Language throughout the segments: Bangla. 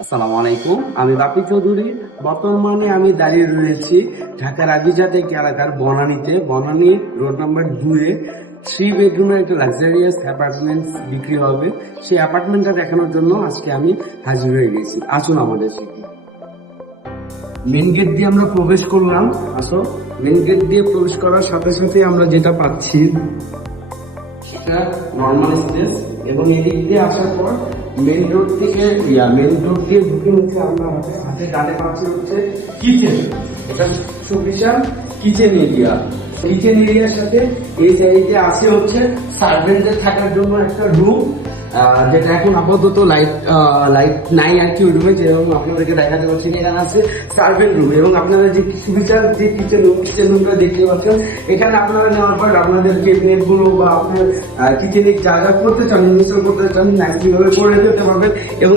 আসসালামু আলাইকুম, আমি বাপি চৌধুরী। বর্তমানে আমি দাঁড়িয়ে রয়েছি ঢাকার আদিজাতে এলাকার বনানী রোড নাম্বার 2-এ 3 বেডরুমের একটা লাক্সারিয়াস অ্যাপার্টমেন্ট বিক্রি হবে। সেই অ্যাপার্টমেন্টটা দেখানোর জন্য আজকে আমি হাজির হয়ে গেছি। আসুন আমাদের সাথে। মেন গেট দিয়ে আমরা প্রবেশ করলাম। আসো, মেন গেট দিয়ে প্রবেশ করার সাথে সাথে আমরা যেটা পাচ্ছি সেটা নর্মাল স্পেস, এবং এদিক দিয়ে আসার পর মেন রোড দিয়ে ঢুকে হচ্ছে আমরা হাতে ডানে পাচ্ছি হচ্ছে কিচেন। এটা সুবিশাল কিচেন এরিয়ার সাথে এই সাইডে আছে হচ্ছে সার্ভেন্টদের থাকার জন্য একটা রুম, যেটা এখন আপাতত লাইট নাই আর কি ওই রুমে। যেরকম আপনাদেরকে দেখাতে পাচ্ছি এখানে আছে সার্ভেন্ট রুম, এবং আপনারা যে সুবিচার যে কিচেন রুমটা দেখতে পাচ্ছেন, এখানে আপনারা নেওয়ার পর আপনাদের ক্যাবিনেট গুলো বা আপনার কিচেনে যা যা করতে চান, ইনস্টল করতে চান, ন্যাচারালি করে দিতে পারবেন। এবং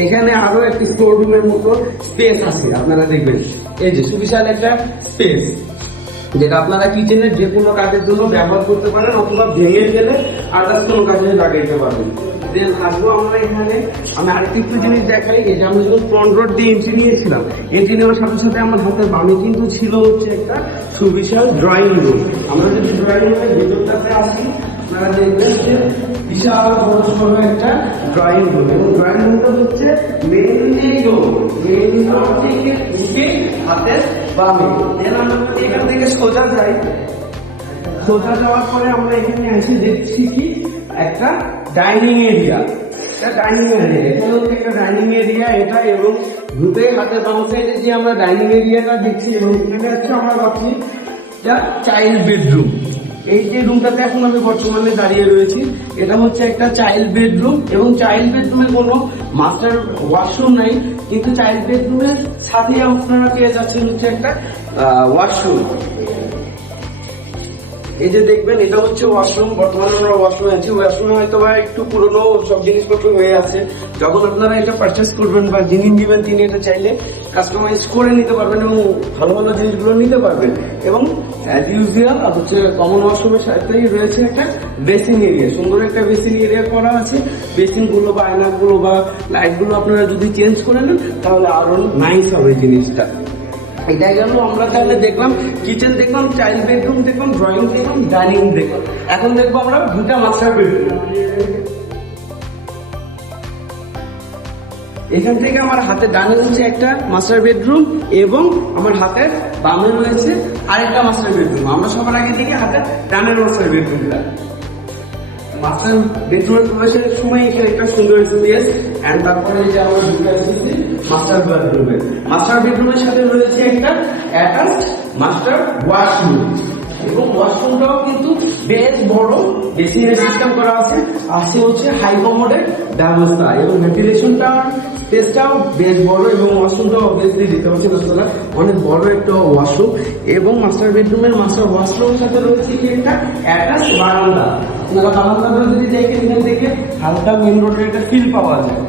এখানে আরো একটি স্টোর রুমের মতো স্পেস আছে। আপনারা দেখবেন এই যে সুবিশাল একটা স্পেস, যেটা আপনারা কিচেনের যে কোনো কাজের জন্য ব্যবহার করতে পারেন, অথবা ভেঙে গেলে আদার্স কোনো কাজে লাগাইতে পারবেন। দেন আসবো আমরা এখানে, আমি আরেকটু জিনিস দেখাই। এই যে আমরা যখন ফ্রন্ট রোড দিয়ে এন্ট্রি নিয়েছিলাম, এন্ট্রি নেওয়ার সাথে সাথে আমার হাতের বামে কিন্তু ছিল হচ্ছে একটা সুবিশাল ড্রয়িং রুম। আমরা যদি ড্রয়িং রুমের ভেতরটাতে আসি, আপনারা দেখবেন যে বিশাল বড় একটা ড্রয়িং রুম, এবং ড্রয়িং রুমটা হচ্ছে মেইন রোড থেকে ঢুকে হাতের বামে। দেন আমরা এখান থেকে সোজা যাওয়ার পরে আমরা এখানে এসে দেখছি কি একটা ডাইনিং এরিয়া। এখানে হচ্ছে একটা ডাইনিং এরিয়া এটা, এবং ঢুকে হাতের বাম সাইডে যে আমরা ডাইনিং এরিয়াটা দেখছি, এবং এখানে হচ্ছে আমরা ভাবছি চাইল্ড বেডরুম। এই যে রুমটাতে এখন আমি বর্তমানে দাঁড়িয়ে রয়েছি, এটা হচ্ছে একটা চাইল্ড বেডরুম, এবং চাইল্ড বেডরুমে কোনো মাস্টার ওয়াশরুম নাই, কিন্তু চাইল্ড বেডরুমের সাথে আপনারা পেয়ে যাচ্ছেন হচ্ছে একটা ওয়াশরুম। এই যে দেখবেন এটা হচ্ছে ওয়াশরুম। বর্তমানে আমরা ওয়াশরুমে আছি। ওয়াশরুমে হয়তো বা একটু পুরোনো সব জিনিসপত্র হয়ে আছে। যখন আপনারা এটা পারচেস করবেন বা যিনি নেবেন তিনি এটা চাইলে কাস্টমাইজ করে নিতে পারবেন, এবং ভালো ভালো জিনিসগুলো নিতে পারবেন। এবং অ্যাজ ইউজুয়াল হচ্ছে কমন ওয়াশরুমের সাথেই রয়েছে একটা বেসিন এরিয়া, সুন্দর একটা বেসিন এরিয়া করা আছে। বেসিন গুলো বা আয়নাগুলো বা লাইট গুলো আপনারা যদি চেঞ্জ করে নেন তাহলে আরো নাইস হবে জিনিসটা। এটাই গেল। আমরা তাহলে দেখলাম কিচেন, দেখলাম চাইল্ড বেডরুম, দেখলাম ড্রয়িং, দেখলাম ডাইনিং, দেখলাম। এখন দেখবো আমরা দুটা মাস্টার বেডরুম। এখান থেকে আমার হাতে ডানে হচ্ছে একটা মাস্টার বেডরুম, এবং আমার হাতের বামে রয়েছে আরেকটা মাস্টার বেডরুম। আমরা সবার আগে থেকে হাতের ডানের মাস্টার বেডরুমটা। মাস্টার বেডরুমের প্রবেশের সময় এখানে একটা সুন্দর স্পেস, এন্ড তারপরে যে আমরা ঢুকে এসেছি মাস্টার বেডরুমের সাথে রয়েছে একটা অ্যাটাচড মাস্টার ওয়াশরুম, এবং ওয়াশরুমটাও কিন্তু বেশ বড়, বেসিনের সিস্টেম করা আছে হচ্ছে হাই কমোডের ব্যবস্থা, এবং ভেন্টিলেশনটা স্পেসটাও বেশ বড়, এবং ওয়াশরুমটাও অবভিয়াসলি দিতে পারছি দোস্তরা অনেক বড় একটা ওয়াশরুম। এবং মাস্টার বেডরুমের মাস্টার ওয়াশরুমের সাথে রয়েছে কি একটা অ্যাটাচ বারান্দা। আপনারা বারান্দাটা যদি দেখেন, এখান থেকে হালকা মেন রোডের একটা ফিল পাওয়া যায়।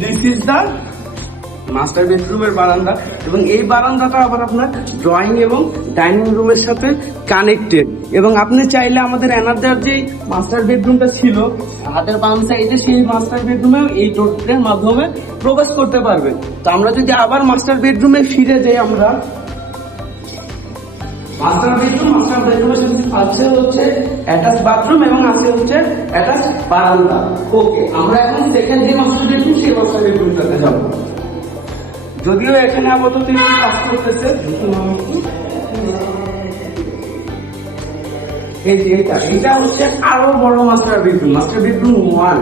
দিস ইজ দ্য মাস্টার বেডরুমের বারান্দা, এবং এই বারান্দাটা আবার আপনার ড্রয়িং এবং ডাইনিং রুমের সাথে কানেক্টেড। এবং আপনি চাইলে আমাদের অ্যানাদার যে মাস্টার বেডরুমটা ছিল হাতের বাম সাইডে, সেই মাস্টার বেডরুমে এই ডোরের মাধ্যমে প্রবেশ করতে পারবেন। তো আমরা যদি আবার মাস্টার বেডরুমে ফিরে যাই, আমরা মাস্টার বেডরুমের সাথে আছে হচ্ছে অ্যাটাচ বাথরুম, এবং আছে হচ্ছে অ্যাটাচ বারান্দা। ওকে, আমরা এখন সেকেন্ড যে মাস্টার বেডরুম, সেই মাস্টার বেডরুমটাতে যাবো। যদিও এখানে আপাতত কাজ করতেছে, এটা হচ্ছে আরো বড় master bedroom 1।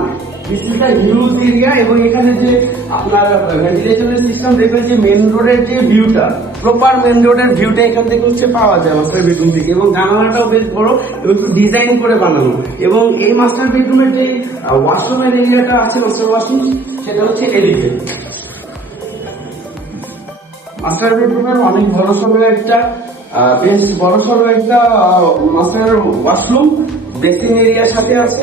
This is the huge area, এবং এখানে যে আপনার ভেন্টিলেশনের সিস্টেম দেখবেন যে মেন রোডের যে ভিউটা, প্রপার মেন রোডের ভিউটা এখান থেকে হচ্ছে পাওয়া যায় মাস্টার বেডরুম থেকে। এবং জানালাটাও বেশ বড় এবং একটু ডিজাইন করে বানানো। এবং এই মাস্টার বেডরুমের যে ওয়াশরুমের এরিয়াটা আছে, মাস্টার ওয়াশরুম, সেটা হচ্ছে এদিকে। মাস্টার বেডরুমের অনেক বড় সড়ো একটা বেশ বড় সড়ো একটা মাস্টার ওয়াশরুম বেসিন এরিয়ার সাথে আছে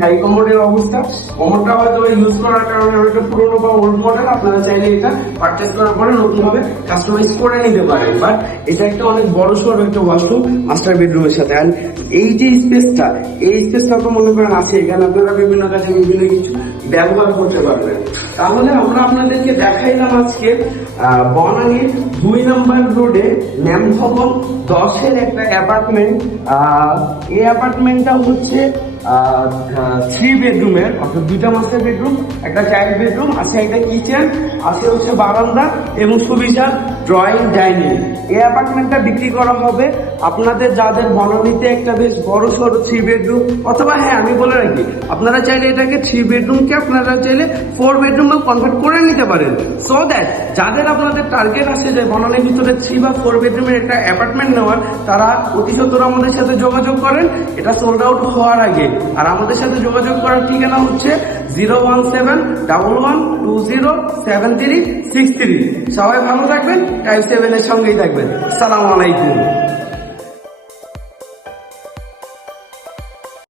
হাই কমোডের অবস্থা। কমোডটা হয়তো ইউজ করার কারণে একটা পুরোনো বা ওল্ড মডেল, আপনারা চাইলে এটা পারচেস করার পরে নতুন ভাবে কাস্টমাইজ করে নিতে পারেন। বাট এটা একটা অনেক বড় সড়ো একটা ওয়াশরুম মাস্টার বেডরুমের সাথে। আর এই যে স্পেসটা, এই স্পেসটা তো মনে করেন আছে, এখানে আপনারা বিভিন্ন কাজে বিভিন্ন কিছু ব্যবহার করতে পারবেন। তাহলে আমরা আপনাদেরকে দেখাইলাম আজকে বনানীর 2 নম্বর রোডে ন্যাম ভবন 10-এর একটা অ্যাপার্টমেন্ট। এই অ্যাপার্টমেন্টটা হচ্ছে 3 বেডরুমের, অর্থাৎ 2টা মাস্টার বেডরুম, একটা চাইল্ড বেডরুম আছে, একটা কিচেন আছে, হচ্ছে বারান্দা এবং সুবিশাল ড্রয়িং ডাইনিং। এই অ্যাপার্টমেন্টটা বিক্রি করা হবে আপনাদের যাদের বনানীতে একটা বেশ বড় সড়ো 3 বেডরুম, অথবা হ্যাঁ আমি বলে রাখি আপনারা চাইলে এটাকে 3 বেডরুমকে আপনারা চাইলে 4 বেডরুমে কনভার্ট করে নিতে পারেন। সো দ্যাট যাদের আপনাদের টার্গেট আছে যে বনানীর ভিতরে 3 বা 4 বেডরুমের একটা অ্যাপার্টমেন্ট নেওয়ার, তারা অতি সত্বর আমাদের সাথে যোগাযোগ করেন এটা সোল্ড আউট হওয়ার আগে। আর আমাদের সাথে যোগাযোগ করার ঠিকানা হচ্ছে 01711207363। সবাই ভালো থাকবেন, টাইম 7 এর সঙ্গেই থাকবেন। আসসালামু আলাইকুম।